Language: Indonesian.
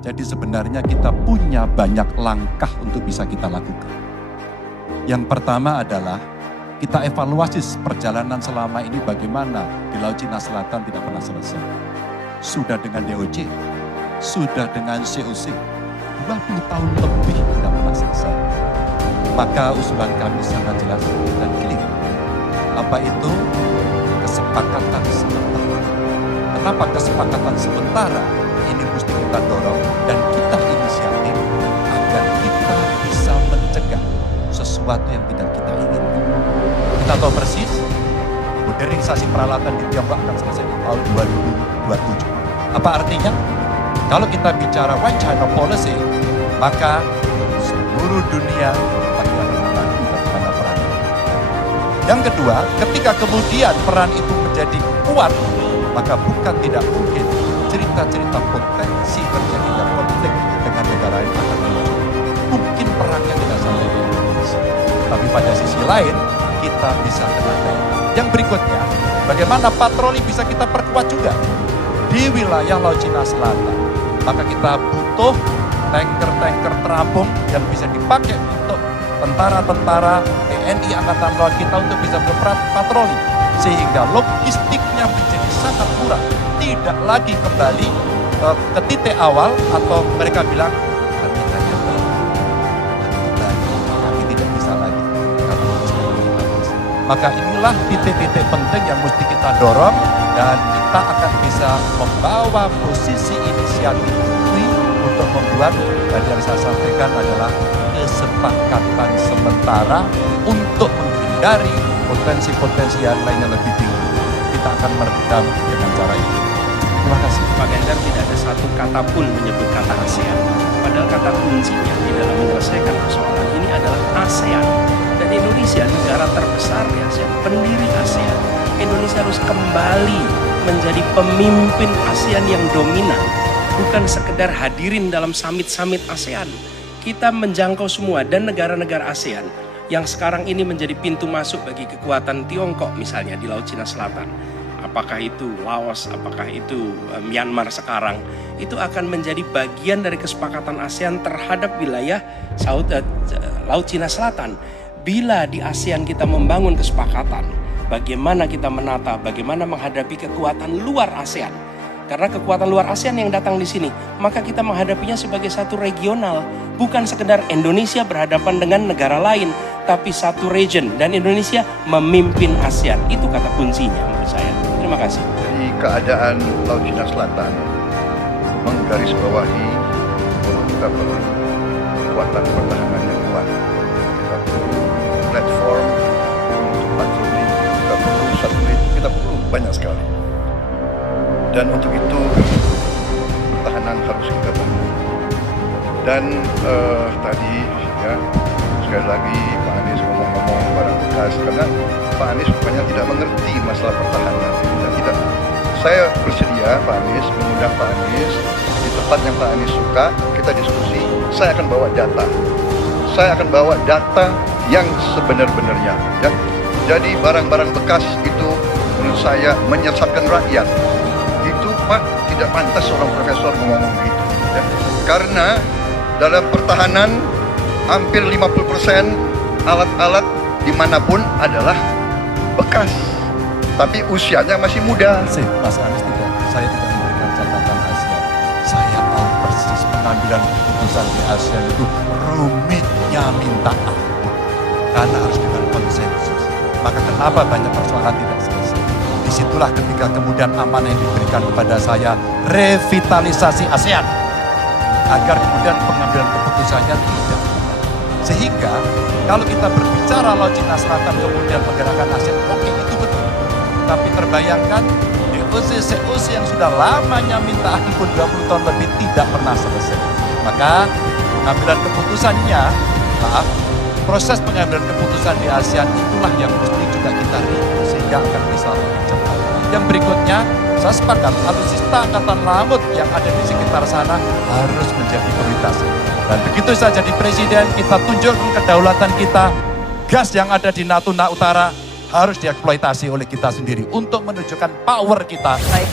Jadi sebenarnya kita punya banyak langkah untuk bisa kita lakukan. Yang pertama adalah kita evaluasi perjalanan selama ini bagaimana di Laut Cina Selatan tidak pernah selesai. Sudah dengan DOC, sudah dengan COC, 20 tahun lebih tidak pernah selesai. Maka usulan kami sangat jelas dan clear. Apa itu? Kesepakatan sementara. Kenapa kesepakatan sementara? Ini mesti kita dorong dan kita inisiatif agar kita bisa mencegah sesuatu yang tidak kita inginkan. Kita tahu persis, modernisasi peralatan di Tiongkok akan selesai di tahun 2027. Apa artinya? Kalau kita bicara One China Policy, maka seluruh dunia bagian pada peran. Yang kedua, ketika kemudian peran itu menjadi kuat, maka bukan tidak mungkin cerita-cerita potensi terjadinya konflik dengan negara lain akan muncul. Mungkin perangnya tidak sampai di Indonesia. Tapi pada sisi lain, kita bisa tenangkan. Yang berikutnya, bagaimana patroli bisa kita perkuat juga di wilayah Laut Cina Selatan. Maka kita butuh tanker-tanker terapung yang bisa dipakai untuk tentara-tentara TNI Angkatan Laut kita untuk bisa berpatroli. Sehingga logistiknya menjadi sangat murah. Tidak lagi kembali ke titik awal atau mereka bilang, kami hanya kami tidak bisa lagi. Maka inilah titik-titik penting yang mesti kita dorong dan kita akan bisa membawa posisi inisiatif ini untuk membuat, dan yang saya sampaikan adalah kesepakatan sementara untuk menghindari potensi-potensi yang lainnya lebih tinggi. Kita akan meredam dengan cara ini. Terima kasih. Pak Ganjar tidak ada satu kata pun menyebut kata ASEAN. Padahal kata kuncinya di dalam menyelesaikan persoalan ini adalah ASEAN. Dan Indonesia negara terbesar di ASEAN, pendiri ASEAN. Indonesia harus kembali menjadi pemimpin ASEAN yang dominan. Bukan sekedar hadirin dalam summit-summit ASEAN. Kita menjangkau semua dan negara-negara ASEAN yang sekarang ini menjadi pintu masuk bagi kekuatan Tiongkok misalnya di Laut Cina Selatan. Apakah itu Laos, apakah itu Myanmar sekarang, itu akan menjadi bagian dari kesepakatan ASEAN terhadap wilayah Laut Cina Selatan. Bila di ASEAN kita membangun kesepakatan, bagaimana kita menata, bagaimana menghadapi kekuatan luar ASEAN. Karena kekuatan luar ASEAN yang datang di sini, maka kita menghadapinya sebagai satu regional. Bukan sekedar Indonesia berhadapan dengan negara lain, tapi satu region. Dan Indonesia memimpin ASEAN. Itu kata kuncinya menurut saya. Terima kasih. Jadi keadaan Laut Cina Selatan menggarisbawahi bahwa kita perlu kekuatan pertahanan yang kuat. Kita perlu platform untuk patroli, kita perlu satelit, kita perlu banyak sekali. Dan untuk itu pertahanan harus kita bangun. Dan tadi ya sekali lagi Pak Anies ngomong-ngomong barang bekas karena Pak Anies rupanya tidak mengerti masalah pertahanan dan tidak. Saya bersedia Pak Anies mengundang Pak Anies di tempat yang Pak Anies suka, kita diskusi. Saya akan bawa data. Saya akan bawa data yang sebenar-benarnya ya. Jadi barang-barang bekas itu menurut saya menyesatkan rakyat. Itu Pak tidak pantas seorang profesor ngomong begitu ya. Karena dalam pertahanan hampir 50% alat-alat dimanapun adalah bekas, tapi usianya masih muda. Mas Anies saya tidak memberikan catatan ASEAN. Saya tahu persis pengambilan keputusan di ASEAN itu rumitnya minta ampun. Karena harus dengan konsensus. Maka kenapa banyak persoalan tidak selesai? Disitulah ketika kemudian amanah yang diberikan kepada saya, revitalisasi ASEAN. Agar kemudian pengambilan keputusannya tidak. Sehingga kalau kita berbicara Laut Cina Selatan kemudian menggerakkan ASEAN, oke itu betul. Tapi terbayangkan DOC, COC yang sudah lamanya minta ampun 20 tahun lebih tidak pernah selesai. Maka pengambilan keputusannya, proses pengambilan keputusan di ASEAN itulah yang mesti juga kita review sehingga akan bisa lebih cepat. Yang berikutnya, saya sepakat alutsista angkatan laut yang ada di sekitar sana harus menjadi prioritas. Dan begitu saya jadi presiden, kita tunjukkan kedaulatan kita. Gas yang ada di Natuna Utara harus dieksploitasi oleh kita sendiri untuk menunjukkan power kita. Baik.